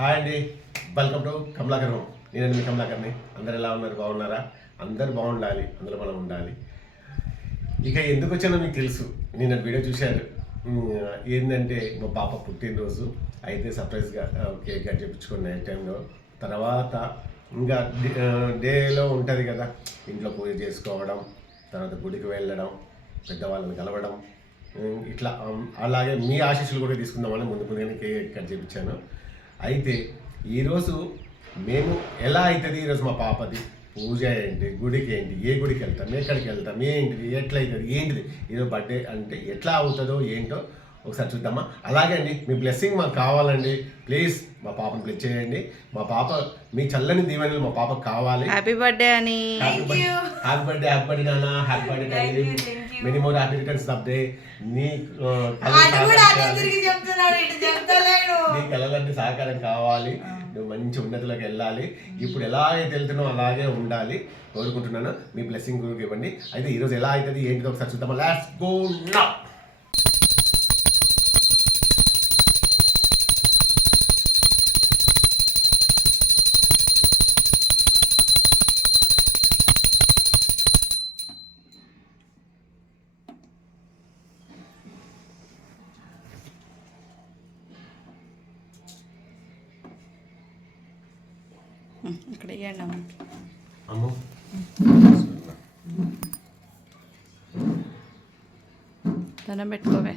Hi అండి, welcome to Kamalakar home. నేను మీ కమలాకర్ని. అందరు ఎలా ఉన్నారు? బాగున్నారా? అందరు బాగుండాలి, అందులో మనం ఉండాలి. ఇక ఎందుకు వచ్చానో మీకు తెలుసు, నేను వీడియో చూశారు. ఏంటంటే మా పాప పుట్టినరోజు అయితే సర్ప్రైజ్గా కేక్ కట్ చేయించుకున్న నైట్ టైంలో. తర్వాత ఇంకా డేలో ఉంటుంది కదా, ఇంట్లో పూజ చేసుకోవడం, తర్వాత గుడికి వెళ్ళడం, పెద్దవాళ్ళని కలవడం, ఇట్లా అలాగే మీ ఆశీస్సులు కూడా తీసుకుందామని ముందుగానే కేక్ కట్ చేయించాను. అయితే ఈరోజు మేము ఎలా అవుతుంది, ఈరోజు మా పాపది పూజ ఏంటి, గుడికి ఏంటి, ఏ గుడికి వెళ్తాం, ఎక్కడికి వెళ్తాం, ఏంటిది, ఎట్లా అవుతుంది, ఏంటిది, ఈరోజు బర్త్డే అంటే ఎట్లా అవుతుందో ఏంటో ఒకసారి చూద్దామా. అలాగే అండి, మీ బ్లెస్సింగ్ మాకు కావాలండి. ప్లీజ్ మా పాపను బ్లెస్ చేయండి. మా పాప మీ చల్లని దీవెనలు మా పాపకు కావాలి. హ్యాపీ బర్త్డే అని. హ్యాపీ బర్త్డే నాన్న. Happy birthday, many more happy returns of day. నీ కళలన్నీ సహకారం కావాలి. నువ్వు మంచి ఉన్నతిలోకి వెళ్ళాలి. ఇప్పుడు ఎలా అయితే వెళ్తున్నావు అలాగే ఉండాలి కోరుకుంటున్నాను. మీ బ్లెస్సింగ్ గురికి ఇవ్వండి. అయితే ఈరోజు ఎలా అవుతుంది ఏంటిదో ఒకసారి చూద్దామా. Let's go now. ఇక్కడ ఇవ్వండి అమ్మ. అమ్మో దండం పెట్టుకోవే.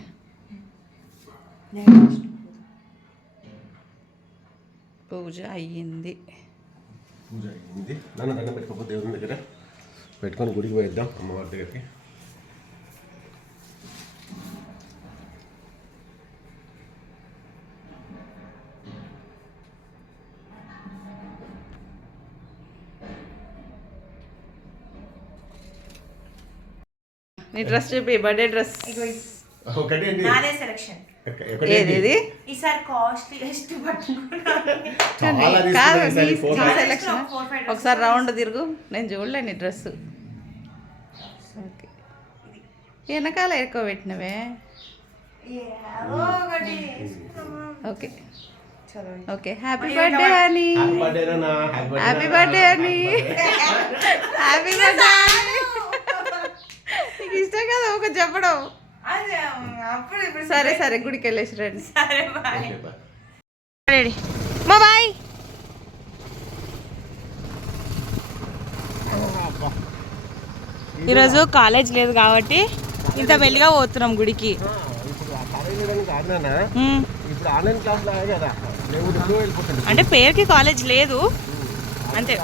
పూజ అయ్యింది. నన్ను దండం పెట్టుకోకపోతే దేవుని దగ్గర పెట్టుకొని గుడికి పోయిద్దాం, అమ్మవారి దగ్గరికి. నీ డ్రెస్ చూపి, బర్త్డే డ్రెస్. ఒకసారి రౌండ్ తిరుగు, నేను చూడలే నీ డ్రెస్. వెనకాల ఎక్కువ పెట్టినవే. Okay okay. హ్యాపీ బర్త్డే అని, హ్యాపీ బర్త్డే అని, హ్యాపీ బర్త్డే. నీకు ఇష్టం కదా ఒక చెప్పడం. సరే సరే, గుడికి వెళ్ళేసి రండి. రెడీ మా బాయ్. ఈరోజు కాలేజ్ లేదు కాబట్టి ఇంత మెల్లిగా పోతున్నాం గుడికి. అంటే పేరుకి కాలేజ్ లేదు అంతే.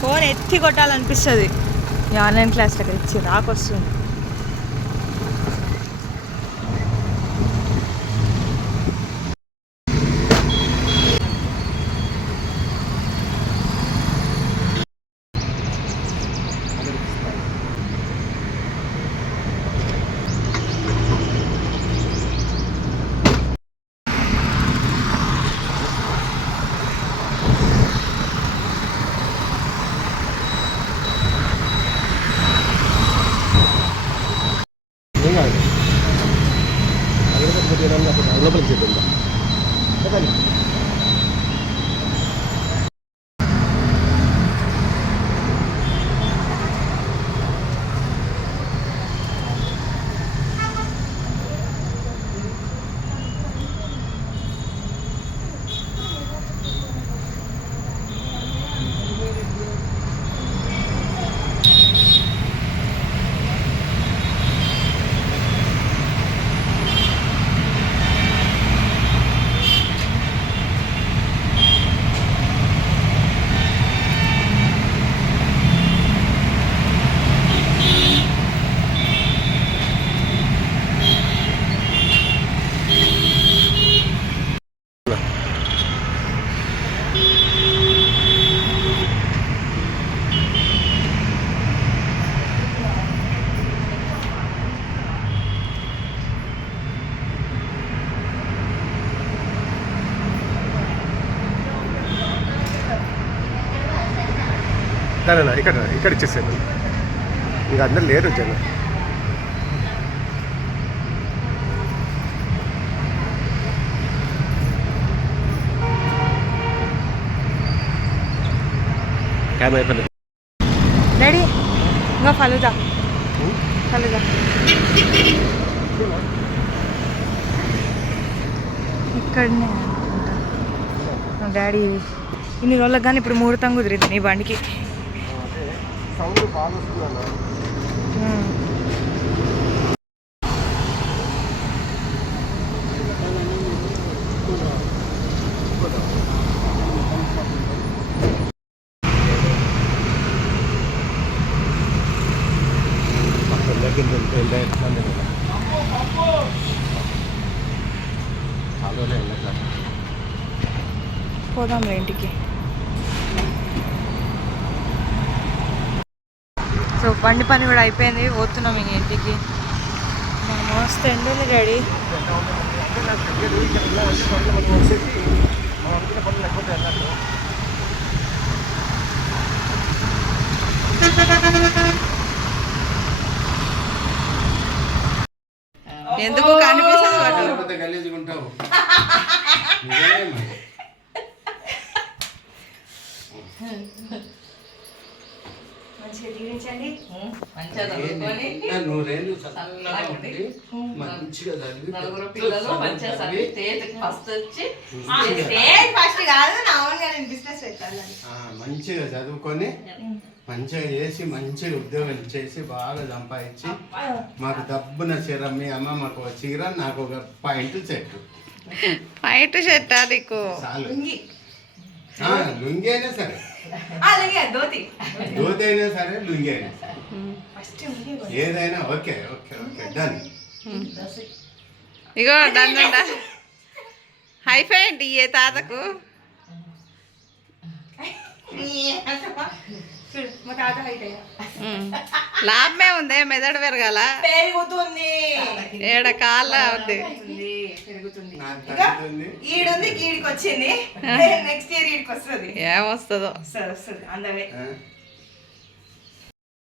ఫోన్ ఎత్తి కొట్టాలనిపిస్తుంది ఈ ఆన్లైన్ క్లాస్లోకి ఇచ్చి రాకొస్తుంది. లోపలికి చేద్దాం. దాని ఇక్కడ ఇచ్చేసాను. ఇంకా అందరు లేరు జనం. టైం అయిపోయింది. డాడీ ఇంకా ఫలుదా ఫలుదా ఇక్కడనే అనుకుంటా. డాడీ ఇన్ని రోజులకు కానీ ఇప్పుడు ముహూర్తం కుదిరింది నీ బండికి. సౌండ్ బాగా వస్తుంది. పోదాంలే ఇంటికి. సో బండి పని కూడా అయిపోయింది, పోతున్నాం ఇంక ఇంటికి. మస్తు ఎండుంది డాడీ. ఎందుకు కనిపిస్తుంది వాడు గలీజ్గా ఉంటావు. నూరేళ్ళు మంచిగా మంచిగా చదువుకొని మంచిగా చేసి మంచిగా ఉద్యోగం చేసి బాగా సంపాదించి మాకు డబ్బున చీర, మీ అమ్మ మాకు ఒక చీర, నాకు ఒక పాయింట్ చెట్టు. వైట్ షర్ట్ నీకు చాలు. లుంగి అయినా సరే, ధోతి అయినా సరే, లుంగి అయినా సరే, ఏదైనా ఓకే ఓకే ఓకే డన్. ఇగో దండ హైఫై అండి ఏ తాతకు. లాభమే ఉంది, మెదడు పెరగాల, పెరుగుతుంది, ఏడ కాళ్ళ ఉంది, ఈడుంది, గీడికి వచ్చింది, నెక్స్ట్ ఇయర్ ఈడికి వస్తుంది, ఏమొస్తుందో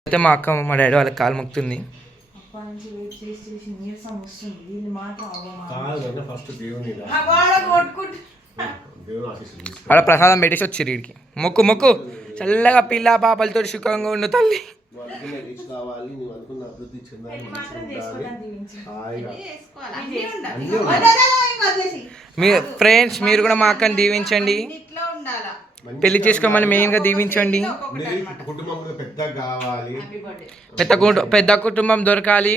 అయితే మా అక్క మా డాడీ వాళ్ళకి కాలు మొక్కుతుంది. అలా ప్రసాదం పెట్టేసి వచ్చిర్రు వీడికి. మొక్కు మొక్కు చల్లగా పిల్ల పాపలతో సుఖంగా ఉండు తల్లి. మీ ఫ్రెండ్స్ మీరు కూడా మా అక్కని దీవించండి, పెళ్లి చేసుకోమని మెయిన్గా దీవించండి. పెద్ద కుటుంబం దొరకాలి.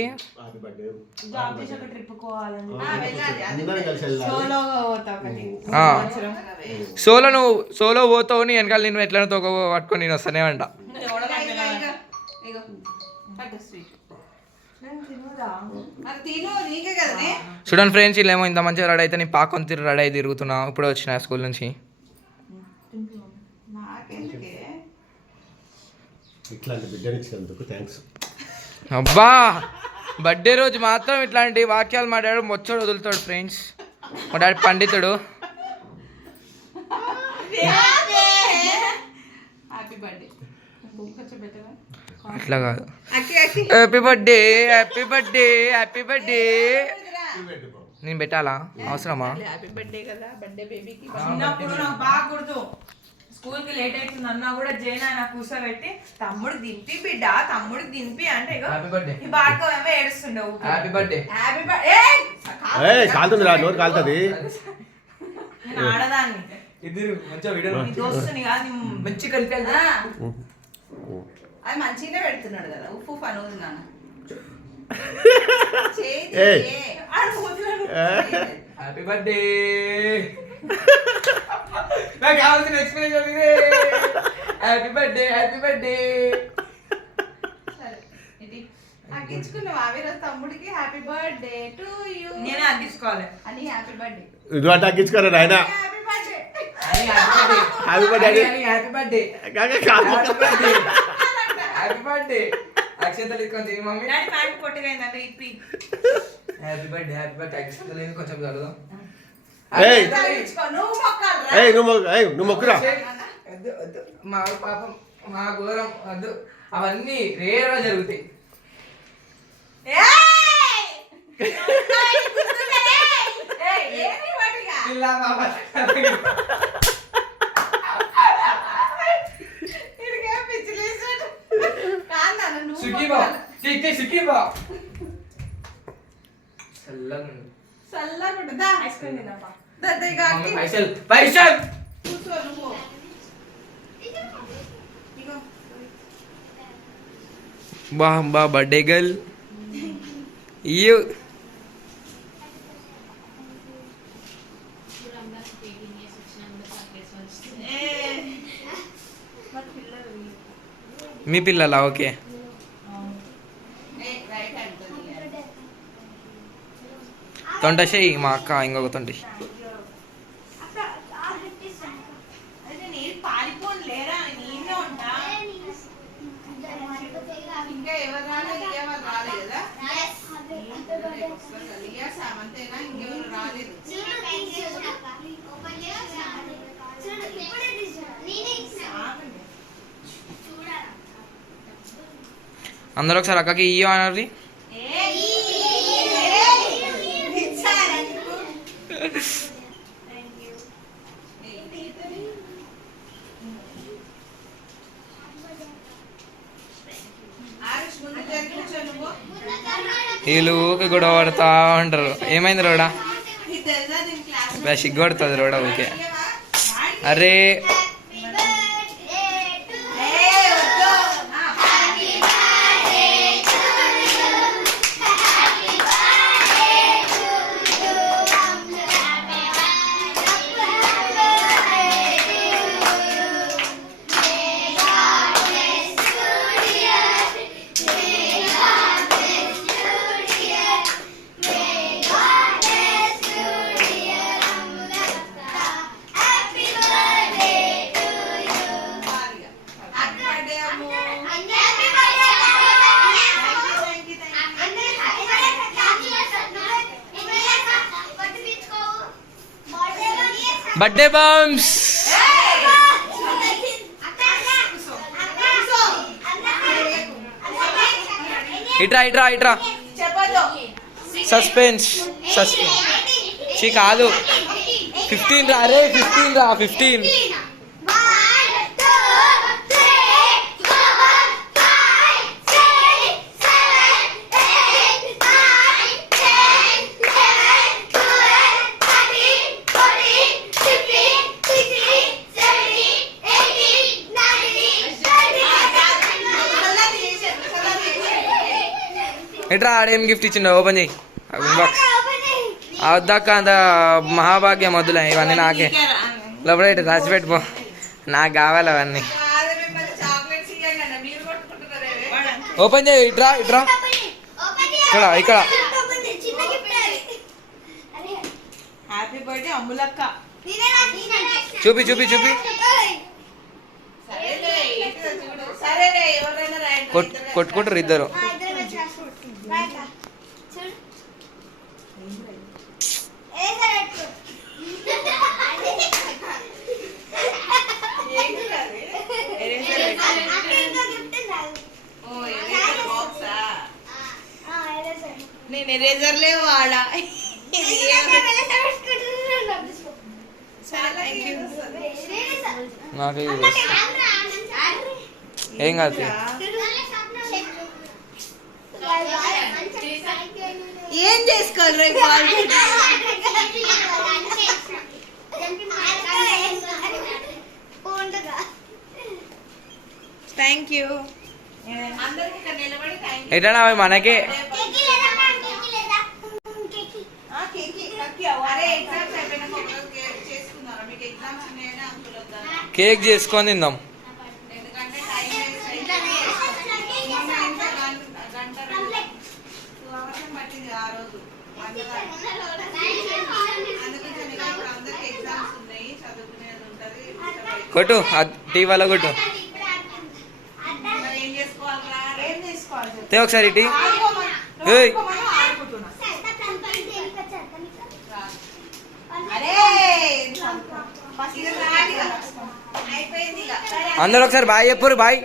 సోలో పోతావు, నీ వెనకాల నేను ఎట్లా తోక పట్టుకొని నేను వస్తానే అంట. చూడండి ఫ్రెండ్స్, వీళ్ళేమో ఇంత మంచిగా రెడీ అయితే నేను పాకొని రెడీ అయి తిరుగుతున్నా. ఇప్పుడే వచ్చిన స్కూల్ నుంచి. ఇట్లాంటి బిడ్డనిచ్చినందుకు థ్యాంక్స్. అబ్బా, బర్త్డే రోజు మాత్రం ఇట్లాంటి వాక్యాలు మా డాడీ మొచ్చడు వదులుతాడు ఫ్రెండ్స్. మా డాడీ పండితుడు. అట్లా కాదు, happy birthday happy birthday happy birthday. నేను పెట్టాలా, అవసరమా? స్కూల్ కి లేట్ అవుతుంది అన్నా కూడా జైన్ ఆయన కూర్చోబెట్టి తమ్ముడు దింపి బిడ్డ తమ్ముడు దింపి అంటే ఈ బాడుకోవేమో ఏడుస్తుండవు. హ్యాపీ బర్త్డే హ్యాపీ బర్త్డే కాలుతుంది, నోరు కాలుతుంది. నేను ఆడదాన్ని, ఇద్దరు మంచిగా వీడియో దోస్తుని కాదు, మంచి కలిపి అది మంచిగానే పెడుతున్నాడు కదా, ఉప్పు పనుంది నాన్న. Happy birthday. నాకు కావాల్సిన ఎక్స్ప్లెనేషన్ ఇదే. Happy birthday happy birthday. అగ్గించుకున్నావు ఆవిర తమ్ముడికి హ్యాపీ బర్త్డే టు యూ. నేనే అగ్గించుకోవాలి అని హ్యాపీ బర్త్డే ఇది అంటే అగ్గించుకోరా నాయన. Happy birthday happy birthday happy birthday happy birthday. అక్షంతలు ఇచ్చుకొని మమ్మీ. డాడీ ప్యాంట్ కొట్టిపోయిందంటే ఇప్పి. Happy birthday happy birthday. అక్షంతలు కొంచెం చదువుదాం. నువ్వు మొక్కురా. మా పాపం మా ఘోరం వద్దు, అవన్నీ రేరుగా జరుగుతాయి. సుఖీబా సుఖీబా చల్లగా ఉంటుందా ఐస్ క్రీమ్ తిన్నాపా. పైసలు పైసలు కూర్చో నువ్వు ఇగో బా బా బర్త్డే గర్ల్ యూ మీ పిల్లలా ఓకే రైట్ హ్యాండ్ తొండసేయి మా అక్క ఇంకొక తొండి అదే నేను పారిపోను లేరా నేనే ఉంటా ఇంకా ఎవరు రాలేదు ఎవరు రాలేదు కదా లియా సామంతేనా ఇంకెవరు రాలేదు అందరూ ఒకసారి అక్కకి ఇయ్యో అన్నది వీళ్ళు ఊకే గొడవ పడతా ఉంటారు. ఏమైంది రోడా సిగ్గొడుతుంది రోడా ఊకే. అరే బర్త్డే బంప్స్ ఇట్రా ఇట్రా ఇట్రా సస్పెన్స్ సస్పెన్స్ చీ కాదు 15 రా అరే 15 రా 15 ఎట్రా ఆడేం గిఫ్ట్ ఇచ్చిండు ఓపెన్ చేయి బాక్స్ వద్దాక అంత మహాభాగ్యం వద్దులే ఇవన్నీ నాకే లోపల ఇటు రాసి పెట్టుకో నాకు కావాలి అవన్నీ ఓపెన్ చేయి ఇట్రా ఇట్రా ఇక్కడ ఇక్కడ హ్యాపీ బర్త్డే అమ్ములక్క. చూపి చూపి చూపి సరేలే ఎవరైనా రాయండి కొట్టుకుంటారు ఇద్దరు. నేను ఎరేజర్లే వాడా నాకు ఏం కాదు ఏం చేసుకోవాలి రేపు థ్యాంక్ యూ అందరికి ఇక్కడ నిలబడి థ్యాంక్ ఎట్లా అవి మనకే కేక్ చేసుకొని తిందాం. కొట్టు టీ వల్ల కొట్టు తే ఒకసారి టీ ఏయ్ అందరు ఒకసారి బాయ్ చెప్పరు బాయ్.